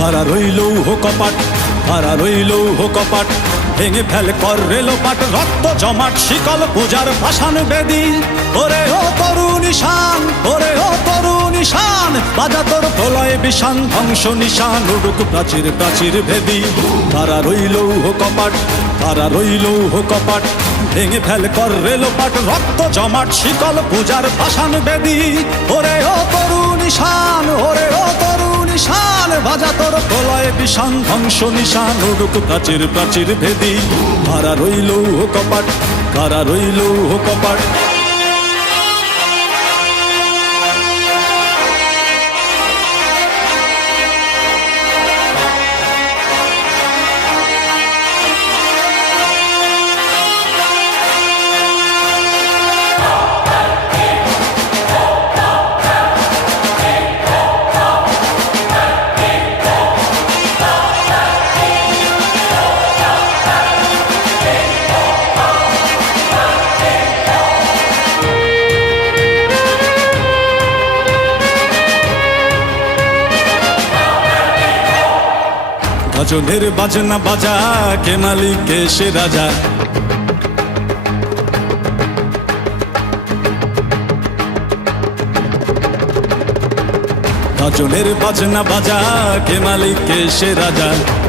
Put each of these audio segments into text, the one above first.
কারা রইল কপাট, কারা রইল কপাট, ভেঙে ফেল কর রেলোপাট, রক্ত জমাট শিকল পূজার ভাসান বেদি। ওরে ও তরুণ ঈশান, ওরে ও তরুণ ঈশান, বাজা তোর প্রলয় বিষান, ধ্বংস নিশান উড়ুক প্রাচীর প্রাচীর ভেদি। কারা রইল কপাট, কারা রইল কপাট, ভেঙে ফেল কর রেলোপাট, রক্ত জমাট শিকল পূজার ভাসান বেদি। ওরে ও তরুণ ঈশান, ওরে ও তরুণ ঈশান, বাজা তোর প্রলয় বিষান, ধ্বংস নিশান উড়ুক প্রাচীর প্রাচীর ভেদি। কারা রইল কপাট, কারা রইল কপাট। ভজনের বাজনা বাজা, কে মালিক কে সে রাজা। ভজনের বাজনা বাজা, কে মালিক কে সে রাজা।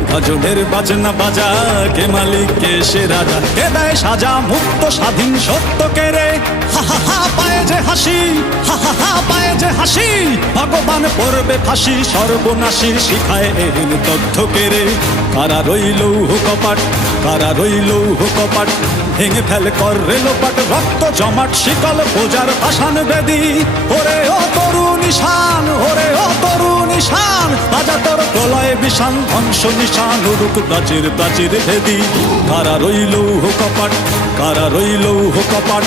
ভজনের বাজনা বাজা, কে মালিক কে সে রাজা। কে দেয় সাজা মুক্ত স্বাধীন সত্য কে রে, হা হা হা পায়ে যে হাসি, হা হা হা পায়ে যে হাসি। ভগবান পড়বে ফাঁসি সর্বনাশী, শিখায় এহেন তথ্য কে রে। কারা রইল কপাট, কারা রইল কপাট, ভেঙে ফেল কর রেলোপাট, রক্ত জমাট শিকল পূজার ভাসান বেদি। ওরে ও তরুণ ঈশান, ওরে ও তরুণ ঈশান, বাজা তোর প্রলয় বিষান, ধ্বংস নিশান উড়ুক প্রাচীর প্রাচীর ভেদি। কারা রইল কপাট, কারা রইল কপাট।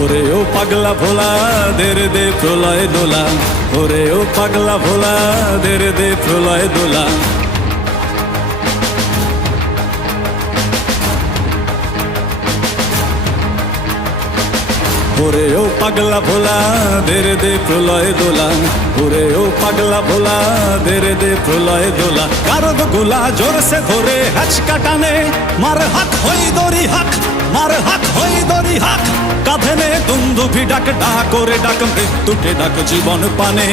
ওরে ও পাগলা ভোলা, দের দে প্রলয় দোলা। ওরে ও পাগলা ভোলা, দের দে প্রলয় দোলা। ওরে ও পাগলা ভোলা, দের দে প্রলয় দোলা। ওরে ও পাগলা ভোলা, দের দে প্রলয় দোলা। কারদ গুলা জোরসে ধরে হাঁচকা টানে, মার হাক হই দড়ি হাক, মার হাক হই দড়ি হাক। কাঁধে নে দুন্দুভি ডাক, ডাক করে ডাক মৃত্যুকে ডাক জীবন পানে।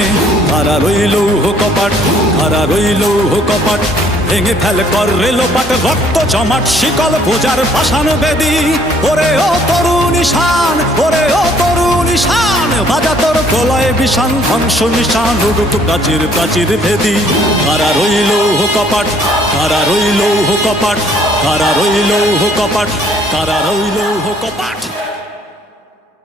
কারা রইল কপাট, কারা রইল কপাট, ভেঙে ফেল কর রেলোপাট, রক্ত জমাট শিকল পূজার ভাসান বেদি। ওরে ও তরুণ ঈশান, ওরে ও তরুণ ঈশান, বাজা তোর প্রলয় বিষান, ধ্বংস নিশান উড়ুক প্রাচীর প্রাচীর ভেদি। কারা রইল কপাট, কারা রইল কপাট, কারা রইল কপাট, কারা রইল কপাট।